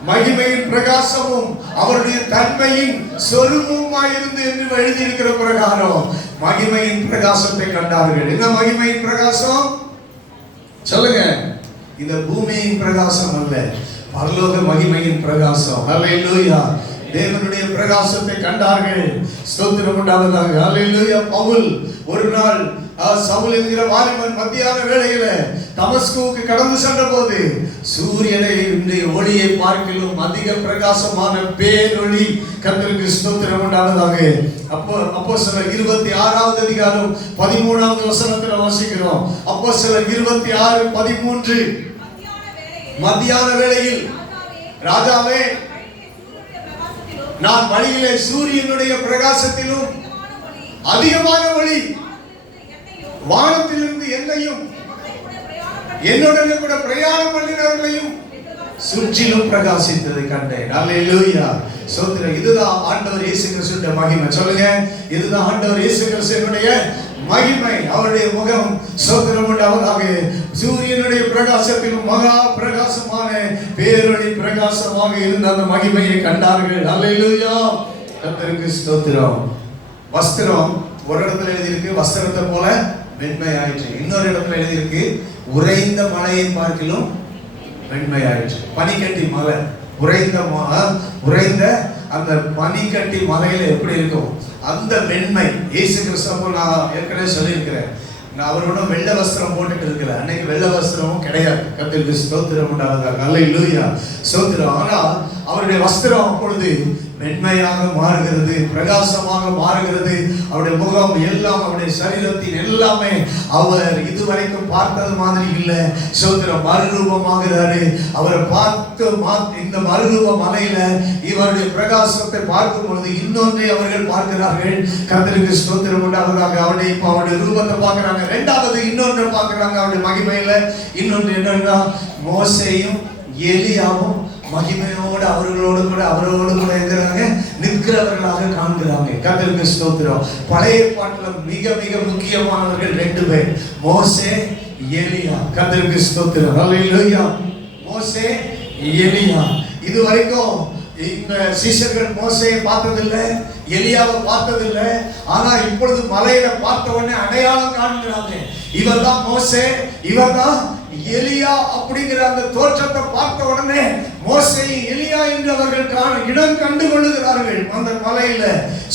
மகிமையின் பிரகாசமும் அவருடைய தன்மையின் சொரூபமாயிருந்து என்று எழுதியிருக்கிற பிரகாரம் மகிமையின் பிரகாசத்தை கண்டார்கள். என்ன மகிமையின் பிரகாசம்? சொல்லுங்க. இந்த பூமியின் பிரகாசம் அல்ல, பரலோக மகிமையின் பிரகாசம். அல்லேலூயா. தேவனுடைய பிரகாசத்தை கண்டார்கள். ஸ்தோத்திரம் உண்டாவதாக. ஹல்லேலூயா. பவுல் ஒரு நாள் சவுல் என்கிற வாலிபன் மத்தியான வேளையில தமஸ்குவுக்கு கடந்து சென்ற போது சூரியனை ஒளியை பார்க்கிலும் அதிக பிரகாசமான பேரொளி கர்த்தருக்கு ஸ்தோத்திரம் உண்டாவதாக. அப்போஸ்தலர் 26வது அதிகாரம் 13வது வசனத்தில் வாசிக்கிறோம். அப்போஸ்தலர் 26:13 மத்தியான வேளையில் ராஜாவே, நான் வழியிலே சூரியனுடைய பிரகாசத்திலும் அதிகமான ஒளி வானத்திலிருந்து என்னையும் என்னுடனே கூட பிரயாணம் பண்ணினவர்களையும் சுற்றிலும் பிரகாசித்ததை கண்டேன். அல்லேலூயா. ஸ்தோத்திரம். இதுதான் ஆண்டவர் இயேசு கிறிஸ்துவினுடைய மகிமை. சொல்லுங்க, இதுதான் ஆண்டவர் இயேசு கிறிஸ்துவினுடைய மகிமை. அவருடைய முகம் ஸ்தோத்திரம் உண்டாவதாக. சூரியனுடைய பிரகாசத்திலும் மகா பிரகாசமான பேரொளி பிரகாசமாக இருந்த அந்த மகிமையை கண்டார்கள். அல்லேலூயா. கர்த்தருக்கு ஸ்தோத்திரம். வஸ்திரம் ஒரு இடத்துல எழுதியிருக்கு, வஸ்திரத்தை போல வெண்மையாயிற்று. இன்னொரு இடத்துல எழுதியிருக்கு, உறைந்த மலையை பார்க்கிலும் வெண்மையாயிற்று. பனிக்கட்டி மலை, உறைந்த அந்த பனிக்கட்டி மலையில எப்படி இருக்கும் அந்த வெண்மை. இயேசு கிறிஸ்துவ நான் ஏற்கனவே சொல்லியிருக்கிறேன், நான் அவரோட வெள்ளை வஸ்திரம் போட்டுட்டு இருக்கல. அன்னைக்கு வெள்ளை வஸ்திரமும் கிடையாது. கர்த்தருக்கு ஸ்தோத்திரம் உண்டாவதாக. அல்லேலூயா. ஸ்தோத்திரம். ஆனால் அவருடைய வஸ்திரம் அப்பொழுது வெண்மையாக மாறுகிறது, பிரகாசமாக மாறுகிறது. அவருடைய முகம் எல்லாம், அவருடைய சரீரத்தின் எல்லாமே அவர் இதுவரைக்கும் பார்த்தது மாதிரி இல்லை. ஸ்தோத்திரம். மறுரூபமாகிறாரு. அவரை பார்த்து இந்த மறுரூப மலையில இவருடைய பிரகாசத்தை பார்க்கும் பொழுது இன்னொன்றை அவர்கள் பார்க்கிறார்கள். கர்த்தருக்கு ஸ்தோத்திரம் உண்டாவதாக. அவருடைய ரூபத்தை பார்க்கிறாங்க. இரண்டாவது இன்னொன்று பார்க்கிறாங்க அவருடைய மகிமையில. இன்னொன்று என்னன்னா, மோசேயும் எலியாவும் மகிமையோடு அவரோடு கூட இருக்கிறாங்க, நிற்கிறவர்களாக காண்கிறாங்க. கர்த்தருக்கு ஸ்தோத்திரம். பழைய ஏற்பாட்டுல மிக மிக முக்கியமானவர்கள் 2 பேர், மோசே, எலியா. கர்த்தருக்கு ஸ்தோத்திரம். அல்லேலூயா. மோசே, எலியா. இதுவரைக்கும் இந்த சீஷர்கள் மோசேயை பார்த்ததில்லை, எலியாவை பார்த்ததில்லை. ஆனா இப்பொழுது மலையில பார்த்த உடனே அடையாளம் காண்கிறாங்க. இவர்தான் மோசே, இவர்தான் எலியா அப்படிங்கிற அந்த தோற்றத்தை பார்த்த உடனே மோசே, எலியா என்று அவர்கள் இடம் கண்டு கொள்ளுகிறார்கள் அந்த மலையில.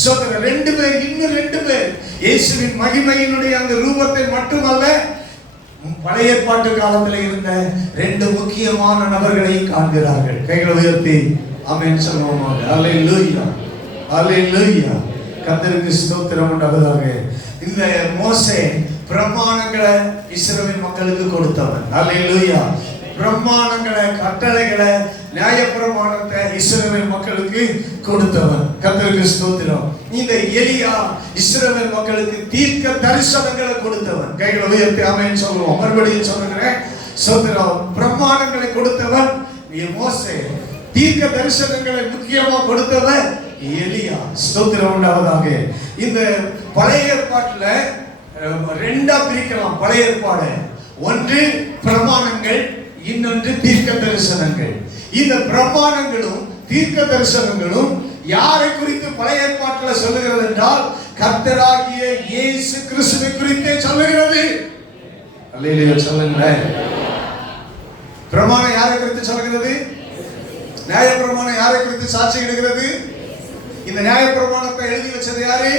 சொல்ற 2 பேர், இன்னும் 2 பேர் இயேசுவின் மகிமையினுடைய அந்த ரூபத்தை மட்டுமல்ல, பழைய ஏற்பாட்டு காலத்தில் இருந்த 2 முக்கியமான நபர்களை காண்கிறார்கள். கைகளை உயர்த்தி ஆமென் சொல்லுவோம். அல்லேலூயா. அல்லேலூயா. கர்த்தருக்கு ஸ்தோத்திரம் உண்டாவதாக. இந்த மோசே பிரமாணங்களை இஸ்ரவேல் மக்களுக்கு கொடுத்தவன். அல்லேலூயா. பிரமாணங்களை, கட்டளைகளை, நியாயப்பிரமாணத்தை இஸ்ரவேல் மக்களுக்கு கொடுத்தவன். கர்த்தருக்கு ஸ்தோத்திரம். இந்த எலியா இஸ்ரவேல் மக்களுக்கு தீர்க்க தரிசனங்களை கொடுத்தவன். கைகளை உயர்த்தி ஆமென் சொல்லுவோம். மறுபடியும் சொல்லுகிறேன். ஸ்தோத்திரம். பிரமாணங்களை கொடுத்தவன் மோசே, தீர்க்க தரிசனங்களை முக்கியமா கொடுத்தவன் எலியா. ஸ்தோத்திரம் உண்டாவதாக. இந்த பழைய ஏற்பாட்டுல 2ஆ பிரிக்கலாம் பழைய ஏற்பாடு. ஒன்று பிரமாணங்கள், இன்னொன்று தீர்க்க தரிசனங்கள். இந்த பிரமாணங்களும் தீர்க்க தரிசனங்களும் யாரை குறித்து பழைய ஏற்பாட்டில் சொல்லுகிறது என்றால், கர்த்தராகிய இயேசு கிறிஸ்துவை குறித்தே சொல்லுகிறது. அல்லேலூயா சொல்லுங்க. பிரமாணம் யாரை குறித்து சொல்லுகிறது? நியாய பிரமாணம் யாரை குறித்து சாட்சி இடுகிறது? இந்த நியாய பிரமாணத்தை எழுதி வச்சது யாரு?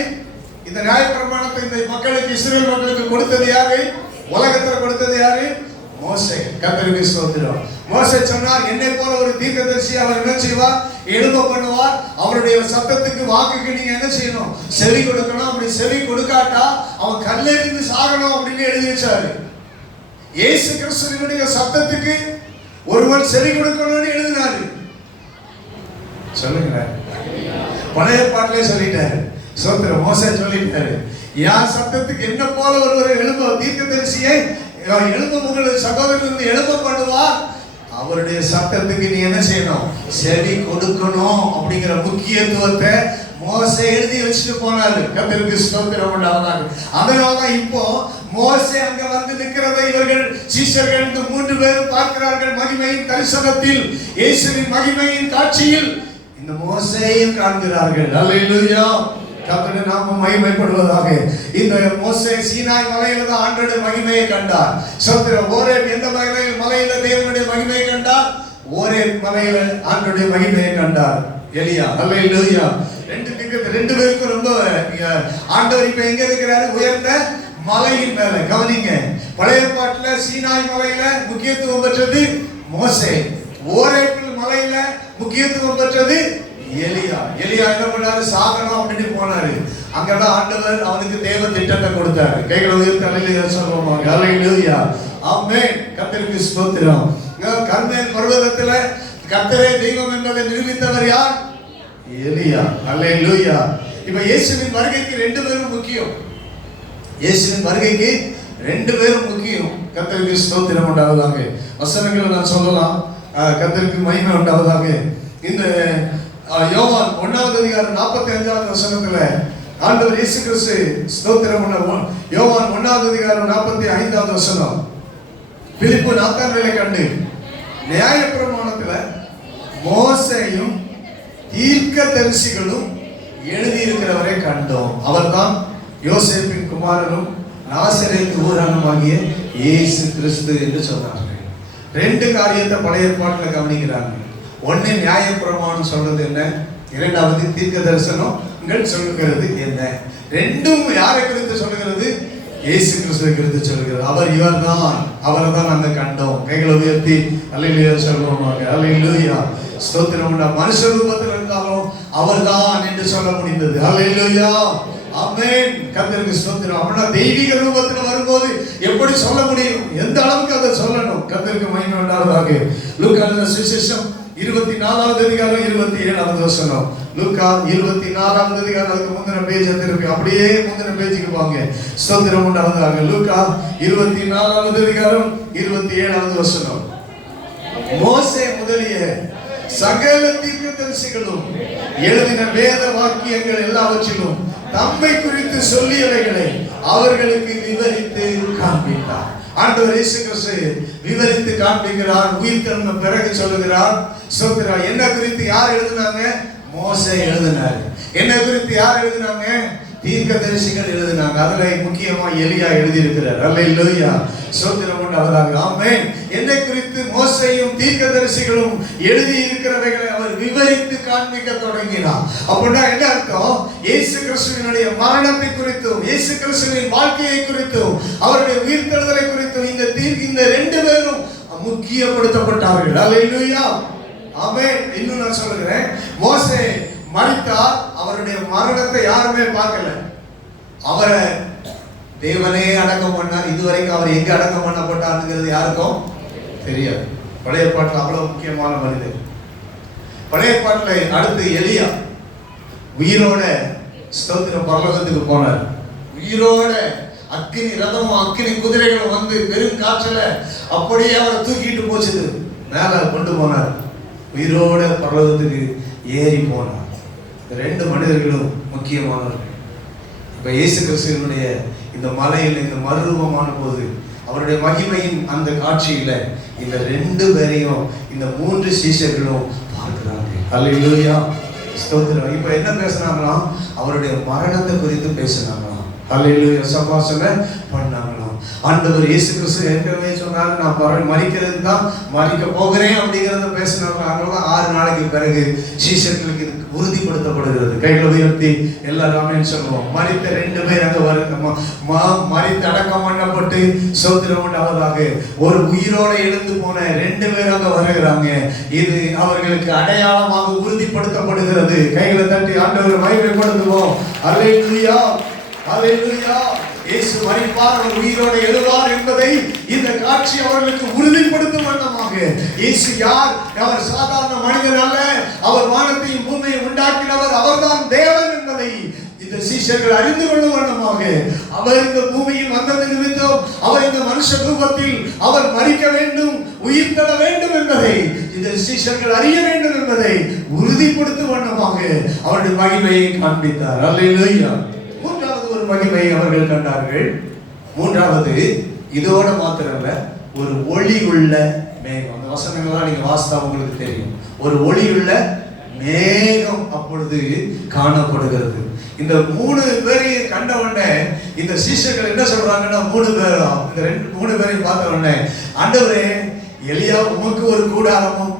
இந்த நியாய பிரமாணத்தை இந்த மக்களுக்கு, இஸ்ரவேல் மக்களுக்கு கொடுத்தது யாரு? உலகத்துல கொடுத்தது யாரு? மோசே. கர்த்தருக்கு ஸ்தோத்திரம். மோசே சொன்னார், என்னை போல ஒரு தீர்க்கதரிசி அவர் என்ன செய்வார்? எழும்ப பண்ணுவார். அவருடைய சத்தத்துக்கு, வாக்குக்கு நீங்க என்ன செய்யணும்? செவி கொடுக்கணும். அப்படி செவி கொடுக்காட்டா அவன் கல்லெறிந்து சாகணும் அப்படின்னு எழுதி வச்சாரு. இயேசு கிறிஸ்துவினுடைய சத்தத்துக்கு ஒருவன் செவி கொடுக்கணும்னு எழுதினாரு. சொல்லுங்க. பழைய பாட்டிலே சொல்லிட்டாரு. ஸ்தோத்திரம். மோசே சொல்லிட்டாரு, யார் சத்தத்துக்கு என்ன போல ஒருவர் எழும்ப, தீர்க்கதரிசியை எழும்ப, உங்கள் சகோதரன் எழும்ப பண்ணுவார், அவருடைய சத்தத்துக்கு நீ என்ன செய்யணும்? செவி கொடுக்கணும் அப்படிங்கிற முக்கியத்துவத்தை மோசே எழுதி வச்சுட்டு போனாரு. கர்த்தருக்கு ஸ்தோத்திரம் உண்டாவதாக. அதனாலதான் இப்போ மோசே அங்க வந்து நிற்கிறதை இவர்கள் சீஷர்கள் இந்த 3 பேரும் பார்க்கிறார்கள். மகிமையின் தரிசனத்தில், இயேசுவின் மகிமையின் காட்சியில் இந்த மோசேயும் காண்கிறார்கள். அல்லேலூயா. கர்த்தருடைய நாமம் மகிமைப்படுவதாக. இந்த மோசே சீனாய் மலையில தான் ஆண்டவருடைய மகிமையை கண்டார். ஸ்தோத்திரம். ஓரேப் எந்த மலையில தேவனுடைய மகிமையை கண்டார்? ஓரேப் மலையில ஆண்டவருடைய மகிமையை கண்டார். எலியா. அல்லேலூயா. ரெண்டு பேருக்கும் ரொம்ப ஆண்டவர் இப்ப எங்க இருக்கிறாரு? உயர்ந்த மலையின் மேல. கவனிங்க, பழைய ஏற்பாட்டுல சீனாய் மலையில முக்கியத்துவம் பெற்றது மோசே, ஓரேபிள் மலையில முக்கியத்துவம் பெற்றது எலியா. எலியா என்ன பண்ணாரு? சாகணும் அப்படின்னு போனாரு. அங்கதான் ஆண்டவர் அவனுக்கு தேவ திட்டத்தை கொடுத்தாரு. கைகளை உயர்த்தி அல்லேலூயா சொல்லுவோமா? அல்லேலூயா. ஆமென். கர்த்தருக்கு ஸ்தோத்திரம். கர்மேல் பர்வதத்துல கர்த்தரே தெய்வம் என்பதை நிரூபித்தவர் யார்? எலியா. அல்லேலூயா. இப்ப இயேசுவின் வருகைக்கு ரெண்டு பேரும் முக்கியம். இயேசுவின் வருகைக்கு ரெண்டு பேரும் முக்கியம். கர்த்தருக்கு ஸ்தோத்திரம் உண்டாவதாக. வசனங்களை நான் சொல்லலாம். கர்த்தருக்கு மகிமை உண்டாவதாக. இந்த யோவான் 1வது அதிகாரம் 45வது வசனத்துல ஆண்டவர் இயேசு கிறிஸ்து ஸ்தோத்திரம் பண்ண. யோவான் 1வது அதிகாரம் 45வது வசனம். பிலிப்பு நாத்தான்வேலை கண்டு நியாயப்பிரமாணத்துல மோசேயும் தீர்க்கதரிசிகளும் எழுதியிருக்கிறவரை கண்டோம். அவர்தான் யோசேப்பின் குமாரனும் நாசரேத்து ஊரானுமாகிய இயேசு கிறிஸ்து என்று சொன்னார்கள். ரெண்டு காரியத்தை பழைய ஏற்பாட்டில் கவனிக்கிறாங்க. ஒன்னு நியாயப்பிரமாணம் சொல்றது என்ன, இரண்டாவது தீர்க்க தரிசனம் சொல்லுகிறது என்ன. ரெண்டும் யாரை குறித்து சொல்லுகிறது? இயேசு கிறிஸ்துவை குறித்து சொல்லுகிறது. அவர் இவர்தான், அவரை தான் நாங்கள் கண்டோம். கைகளை உயர்த்தி அல்லேலூயா சொல்லுவோமாக. அல்லேலூயா. ஸ்தோத்திரம். மனுஷ ரூபத்தில் இருந்தாலும் அவர்தான் என்று சொல்ல முடிந்தது. அல்லேலூயா. ஆமென். கர்த்தருக்கு ஸ்தோத்திரம். அப்படின்னா தெய்வீக ரூபத்தில் வரும்போது எப்படி சொல்ல முடியும்? எந்த அளவுக்கு அதை சொல்லணும்? கர்த்தருக்கு மகிமை உண்டாவதாக. லூக்கா சுவிசேஷம் 24வது அதிகாரம் 27வது வசனம். லூக்கா 24வது அதிகாரம், அதுக்கு முந்தின பேஜ் திருப்பி அப்படியே முந்தின பேஜுக்கு வாங்க. ஸ்தோத்திரம் உண்டாவதாக. லூக்கா 24வது அதிகாரம் 27வது வசனம். மோசே முதலிய சகல தீர்க்கதரிசிகளும் எழுதின வேத வாக்கியங்கள் எல்லாவற்றிலும் தம்மை குறித்து சொல்லியவைகளை அவர்களுக்கு விவரித்து காண்பித்தார். ஆண்டவர் இயேசு கிறிஸ்து விவரித்து காண்பிக்கிறார். உயிர் தெழுந்த பிறகு சொல்லுகிறார். ஸ்தோத்திரம். என்ன குறித்து யார் எழுதினாங்க? மோசே எழுதினார். என்ன குறித்து யார் எழுதினாங்க? தீர்க்கதரிசிகள் எழுதினாங்க. அதுல முக்கியமா எலியா எழுதி இருக்கிறார். அல்லேலூயா. ஸ்தோத்திரம் உண்டாவதாக. ஆமென். என்னை குறித்து மோசேயும் தீர்க்கதரிசிகளும் எழுதி இருக்கிறவைகளை அவர் விவரித்து காண்பிக்க தொடங்கினார். அப்படின்னா என்ன அர்த்தம்? இயேசு கிறிஸ்துவினுடைய மரணத்தை குறித்தும் இயேசு கிறிஸ்துவின் வாழ்க்கையை குறித்தும் அவருடைய உயிர்த்தெழுதலை குறித்தும் இந்த ரெண்டு பேரும் முக்கியப்படுத்தப்பட்டார்கள். அல்லேலூயா. ஆமென். இன்னும் நான் சொல்லுகிறேன், மோசே மரித்தார். அவருடைய மரணத்தை யாருமே பார்க்கல. அவரை தேவனே அடக்கம் பண்ணார். இதுவரைக்கும் அவர் எங்க அடக்கம் பண்ணப்பட்டாருங்கிறது யாருக்கும் தெரியாது. பழைய ஏற்பாட்டில் அவ்வளவு முக்கியமான மனிதர். பழைய ஏற்பாட்டில் அடுத்து எலியா உயிரோட ஸ்தோத்திரம் பரலோகத்துக்கு போனார். உயிரோட அக்கினி ரதமும் அக்கினி குதிரைகளும் வந்து பெரும் காற்றுல அப்படியே அவரை தூக்கிட்டு போச்சுது. மேல கொண்டு போனார். உயிரோட பரலோகத்துக்கு ஏறி போனார். ரெண்டு மனிதர்களும் முக்கியமானவர்கள். இப்ப இயேசு கிறிஸ்துவினுடைய இந்த மலையில் இந்த மறுரூபமான போது அவருடைய மகிமையின் அந்த காட்சியில இந்த ரெண்டு பேரையும் இந்த மூன்று சீஷர்களும் பார்க்கிறாங்க. அல்லேலூயா. ஸ்தோத்திரம். இப்ப என்ன பேசுனாங்களாம்? அவருடைய மரணத்தை குறித்து பேசினாங்களாம். அல்லேலூயா. சபாஷனை பண்ணாங்களாம். ஆண்டவர் இயேசு கிறிஸ்து ஏற்கனவே சொன்னாரு, நான் மரிக்கிறது தான் மரிக்க போகிறேன் அப்படிங்கிறத பேசினாங்க. 6 நாளைக்கு பிறகு சீஷர்களுக்கு உறுதிப்படுத்தப்படுகிறது. கைகளை உயர்த்தி எல்லாருமே சொல்லுவோம். மரித்த ரெண்டு பேர் அங்க மரித்து அடக்கம் பண்ணப்பட்டு சோத்திரம் உண்டாவதாக ஒரு உயிரோட எழுந்து போன ரெண்டு பேர் அங்க வருகிறாங்க. இது அவர்களுக்கு அடையாளமாக உறுதிப்படுத்தப்படுகிறது. கைகளை தட்டி ஆண்டவர் மகிமைப்படுத்துவோம். அல்லேலூயா. அல்லேலூயா. இயேசு மரிப்பார், அவர் உயிரோடு எழுவார் என்பதை இந்த காட்சி அவர்களுக்கு உறுதிப்படுத்தும் வண்ணமாக, இயேசு யார்? அவர் சாதாரண மனிதன் அல்ல. அவர் வானத்தையும் பூமியையும் உண்டாக்கினவர். அவர்தான் தேவன் என்பதை இந்த சீஷர்கள் அறிந்து கொள்ளும் வண்ணமாக, அவர் இந்த பூமியில் வந்தது நிமித்தம் அவர் இந்த மனுஷ ரூபத்தில் அவர் மரிக்க வேண்டும், உயிர் தர வேண்டும் என்பதை இந்த சீஷர்கள் அறிய வேண்டும் என்பதை உறுதிப்படுத்தும் வண்ணமாக அவருடைய மகிமையை காண்பித்தார். அல்லேலூயா. மூன்றாவது ஒரு மகிமையை அவர்கள் கண்டார்கள். மூன்றாவது இதோட மாத்திரமல்ல, ஒரு ஒளி உள்ள மேகம். அந்த வசனங்கள்லாம் நீங்க வாசித்தா உங்களுக்கு தெரியும். ஒரு ஒளி உள்ள மேகம் அப்பொழுது காணப்படுகிறது. இந்த 3 பேரையும் கண்ட உடனே இந்த சீஷர்கள் என்ன சொல்றாங்கன்னா, 3 பேரும் இந்த 3 பேரையும் பார்த்த உடனே, ஆண்டவரே, எலியா உமக்கு ஒரு கூடாரமும்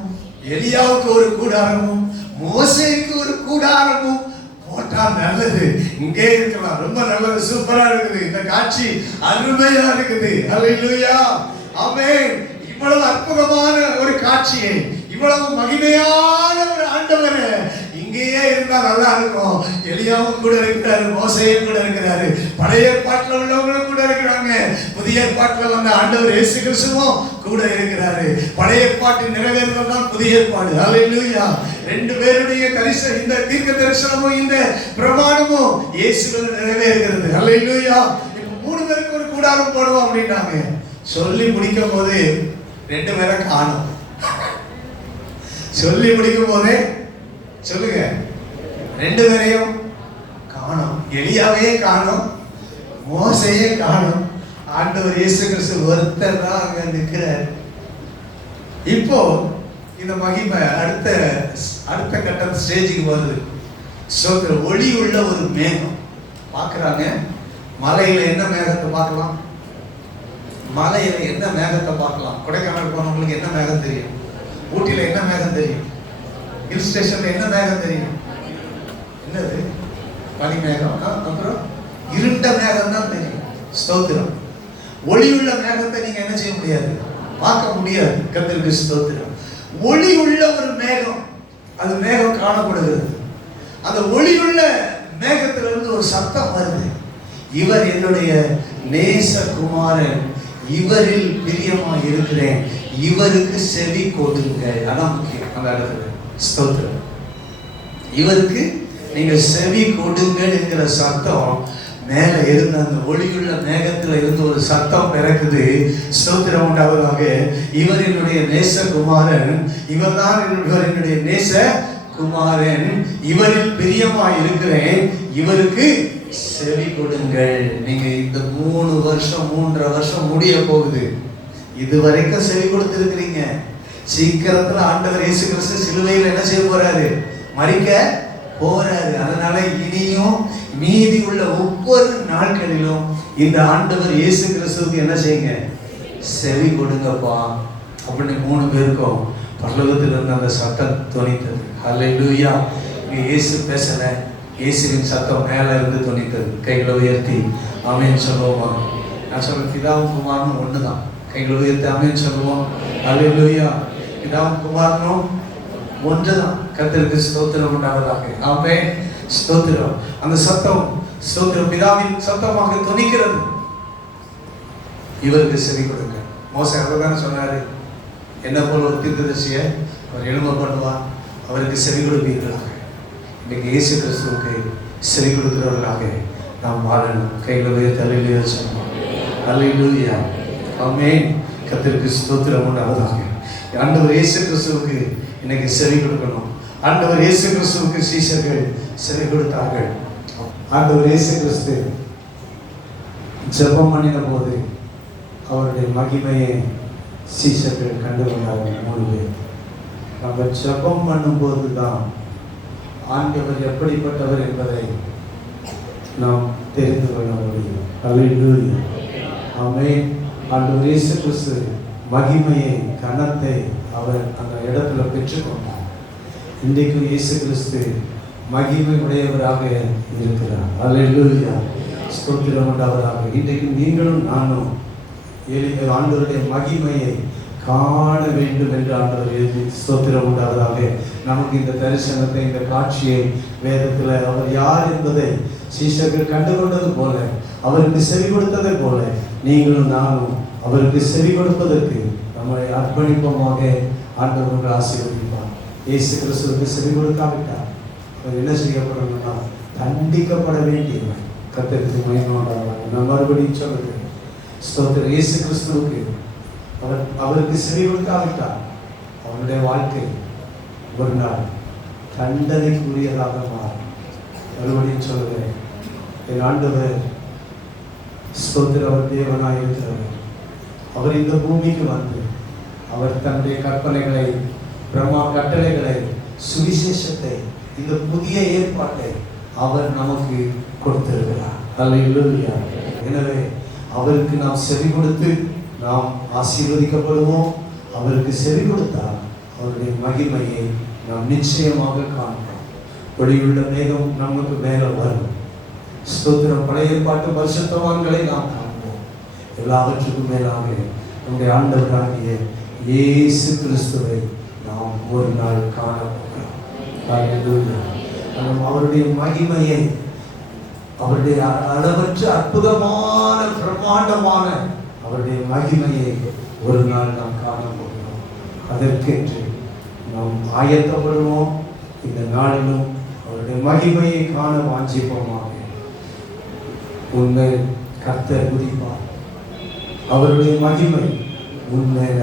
எலியாவுக்கு ஒரு கூடாரமும் மோசேக்கு ஒரு கூடாரமும் போட்டா நல்லது, இங்கே இருக்கலாம், ரொம்ப நல்லது, சூப்பரா இருக்குது, இந்த காட்சி அருமையா இருக்குது. அல்லேலூயா, ஆமென். இவ்வளவு அற்புதமான ஒரு காட்சியை, இவ்வளவு மகிமையான ஒரு ஆண்டவரை இங்கேயே இருந்தா நல்லா இருக்கும். எலியாவும் கூட இருக்கிறாரு, மோசேயும் கூட இருக்கிறாரு, பழைய ஏற்பாட்டில் உள்ளவங்களும் கூட இருக்கிறாங்க, புதிய ஏற்பாட்டில் வந்த ஆண்டவர் இயேசு கிறிஸ்துவும் கூட இருக்கிறாரு. பழைய ஏற்பாட்டின் நிறைவேறுதல் தான் புதிய ஏற்பாடு. அல்லேலூயா. ரெண்டு பேருடைய இந்த தீர்க்க தரிசனமும் இந்த பிரமாணமும் இயேசுவில் நிறைவேறுகிறது. அல்லேலூயா. இப்ப 3 பேருக்கு ஒரு கூடாரம் போடுவோம் அப்படின்னாங்க. சொல்லி முடிக்கும் போது 2 பேரை காணும். சொல்லி முடிக்கும் போதே சொல்லுங்க, 2 பேரையும் காணும். எலியாவே காணும், மோசையே காணும், ஆண்டவர் இயேசு கிறிஸ்து ஒருத்தர் தான் அங்க நிற்கிறார். இப்போ இந்த மகிமை அடுத்த கட்ட ஸ்டேஜுக்கு வருது. ஒளி உள்ள ஒரு மேகம் பார்க்குறாங்க. மலையில என்ன மேகத்தை பார்க்கலாம்? மலையில என்ன மேகத்தை பார்க்கலாம்? கொடைக்கானல் போனவங்களுக்கு என்ன மேகம் தெரியும்? ஊட்டியில என்ன மேகம் தெரியும்? ஹில் ஸ்டேஷன்ல என்ன மேகம் தெரியும்? என்னது? பனி மேகம். அப்புறம் இருண்ட மேகம் தான் தெரியும். ஸ்தோத்திரம். ஒளி உள்ள மேகத்தை நீங்க என்ன செய்ய முடியாது, பார்க்க முடியாது. கர்த்தருக்கு ஸ்தோத்திரம். ஒளி உள்ள ஒரு மேகம், அது மேகம் காணப்படுகிறது. அந்த ஒளி உள்ள மேகத்திலிருந்து ஒரு சத்தம் வருது, இவர் என்னுடைய நேசகுமாரன், இவரில் பிரியமா இருக்கிறேன், இவருக்கு செவி கொடுங்க. அதான் முக்கியம் அந்த இடத்துல. ஸ்தோத்திரம். இவருக்கு நீங்க செவி கொடுங்க என்கிற சத்தம் மேல இருந்த அந்த ஒளியுள்ள மேகத்துல இருந்து ஒரு சத்தம் பிறக்குது. ஸ்தோத்திரம் உண்டாவதாக. இவர் என்னுடைய நேசகுமாரன், இவர் என்னுடைய நேச குமாரன், இவரில் பிரியமா இருக்கிறேன், இவருக்கு செவி கொடுங்கள். நீங்க இந்த 3 வருஷம் 3.5 வருஷம் முடிய போகுது, இதுவரைக்கும் செவி கொடுத்திருக்கிறீங்க. சீக்கிரத்துல ஆண்டவர் இயேசு கிறிஸ்து சிலுவையில் என்ன செய்ய போறாரு? மரிக்க போறாரு. அதனால இனியும் மீதி உள்ள ஒவ்வொரு நாட்களிலும் இந்த ஆண்டவர் இயேசு கிறிஸ்துவுக்கு என்ன செய்யுங்க? செவி கொடுங்கப்பா அப்படின்னு 3 பேருக்கும் பரலோகத்தில் இருந்து அந்த சத்தம் தொனித்தது. அல்லேலூயா. இங்க இயேசு பேசல, இயேசுவின் சத்தம் மேல இருந்து தொனித்தது. கைகளை உயர்த்தி ஆமென் சொல்லுவோமா? நான் சொல்ற பிதாவும் குமாரனும் ஒண்ணுதான். கைகளை உயர்த்தி ஆமென் சொல்லுவோம். அல்லேலூயா. பிதாவும் குமாரனும் ஒன்றுதான். கர்த்தருக்கு ஸ்தோத்திரம் உண்டாவதாக. ஆமென். ஸ்தோத்திரம். அந்த சத்தம் ஸ்தோத்திரம் பிதாவின் சத்தமாக தொனிக்கிறது. இவருக்கு செவி கொடுங்க. மோசே அவர்தானே சொன்னாரு, என்ன போல ஒரு தீர்க்கதரிசியை அவர் எழும்ப பண்ணுவார், அவருக்கு செவி கொடுப்பீர்களாக. இன்னைக்கு இயேசு கிறிஸ்துவுக்கு செவி கொடுக்கிறவர்களாக நாம் வாழணும். கையில் உயர்த்தி அல்லேலூயா சொல்லுவோம். அல்லேலூயா. ஆமென். கர்த்தருக்கு ஸ்தோத்திரம் உண்டாவதாக. ஆண்டவர் இயேசு கிறிஸ்துவுக்கு இன்னைக்கு செவி கொடுக்கணும். ஆண்டவர் இயேசு கிறிஸ்துவுக்கு சீஷர்கள் செவி கொடுத்தார்கள். ஆண்டவர் இயேசு கிறிஸ்து ஜெபம் பண்ணின போது அவருடைய மகிமையை சீஷர்கள் கண்டு கொண்டார்கள். 3 பேர். நம்ம ஜெபம் பண்ணும்போது தான் ஆண்டவர் எப்படிப்பட்டவர் என்பதை நாம் தெரிந்து கொள்ள முடியும். அல்லேலூயா. ஆமென். ஆண்டவர் இயேசு கிறிஸ்து மகிமையை கனத்தை அவர் அந்த இடத்துல பெற்றுக்கொண்டார். இன்றைக்கும் இயேசு கிறிஸ்து மகிமை உடையவராக இருக்கிறார். அல்லேலூயா. ஸ்தோத்திரம் உண்டாவதாக. இன்றைக்கு நீங்களும் நானும் ஆண்டவருடைய மகிமையை காண வேண்டும் என்று ஆண்டவர் எழுதி ஸ்தோத்திரம் உண்டாவதாக. நமக்கு இந்த தரிசனத்தை, இந்த காட்சியை வேதத்தில் அவர் யார் என்பதை சீஷர்கள் கண்டுகொண்டது போல, அவருக்கு செவி கொடுத்ததை போல நீங்களும் நானும் அவருக்கு செவி கொடுப்பதற்கு நம்மளை அர்ப்பணிப்போமாக. ஆண்டவர் உங்களை ஆசீர்வதிப்பார். இயேசு கிறிஸ்துவுக்கு செவி கொடுக்காவிட்டார் அவர் என்ன செய்யப்படணும்னா தண்டிக்கப்பட வேண்டியவர். கர்த்தருக்கு மகிமை உண்டாவதாக. நான் மறுபடியும் சொல்லுகிறேன். ஸ்தோத்திரம். இயேசு கிறிஸ்துவுக்கு அவருக்கு செவி கொடுக்காவிட்டார் அவருடைய வாழ்க்கை ஒரு நாள் தண்டனைக்குரியதாக மாறும். மறுபடியும் சொல்லுகிறேன். என் ஆண்டவர் ஸ்தோத்திரம். அவர் தேவனாய் இருக்கிறவர். அவர் இந்த பூமிக்கு வந்து அவர் தன்னுடைய கற்பனைகளை, கட்டளைகளை, சுவிசேஷத்தை, இந்த புதிய ஏற்பாட்டை அவர் நமக்கு கொடுத்திருக்கிறார். அல்லேலூயா. எனவே அவருக்கு நாம் செவி கொடுத்து நாம் ஆசீர்வதிக்கப்படுவோம். அவருக்கு செவி கொடுத்தால் அவருடைய மகிமையை நாம் நிச்சயமாக காண்போம். ஒளியுள்ள மேகம் நமக்கு மேல வரும். ஸ்தோத்திரம். பழைய ஏற்பாட்டு பரிசுத்தவான்களை நாம் காண்போம். எல்லாவற்றுக்கும் மேலாக நம்முடைய ஆண்டவராகிய இயேசு கிறிஸ்துவை நாம் ஒரு நாள் காண போகிறோம். அவருடைய மகிமையை, அவருடைய அளவற்ற அற்புதமான பிரம்மாண்டமான அவருடைய மகிமையை ஒரு நாள் நாம் காண போகிறோம். அதற்கென்று நாம் ஆயத்தப்படுவோம். இந்த நாளிலும் அவருடைய மகிமையை காண வாஞ்சிப்போமாக. உண்மை கர்த்தர் குதிப்பார். அவருடைய மகிமை உண்மையில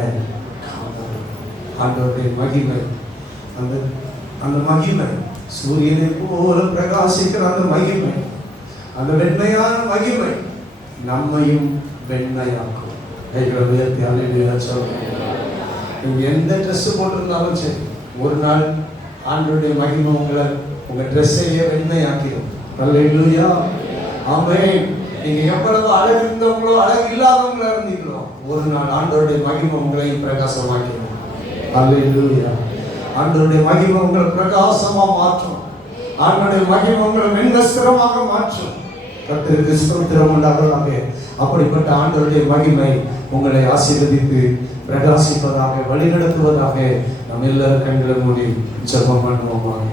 ஆண்டவருடைய மகிமை, அந்த மகிமை சூரியனை போல பிரகாசிக்கிற அந்த மகிமை, அந்த வெண்மையான மகிமை நம்மையும் வெண்மையாக்கும். எந்த ட்ரெஸ் போட்டிருந்தாலும் சரி, ஒரு நாள் ஆண்டவருடைய மகிமை உங்களை உங்க ட்ரெஸ்ஸையே வெண்மையாக்கிடும். அல்லேலூயா, ஆமென். நீங்க எவ்வளவு அழகு இருந்தவங்களோ அழகு இல்லாதவங்களா இருந்தீங்களோ, ஒரு நாள் ஆண்டவருடைய மகிமை உங்களையும் பிரகாசமாக்கிடும். அல்லேலூயா. ஆண்டவருடைய மகிமை உங்களை பிரகாசமா மாற்றும். ஆண்டவருடைய மகிமை உங்களை வெண்வஸ்திரமாக மாற்றும். கர்த்தருக்கு ஸ்தோத்திரம் உண்டாவதாக. அப்படிப்பட்ட ஆண்டவருடைய மகிமை உங்களை ஆசீர்வதித்து பிரகாசிப்பதாக, வழிநடத்துவதாக. நாம் எல்லாரும் கண்களை மூடி ஜெபம் பண்ணுவோமாக.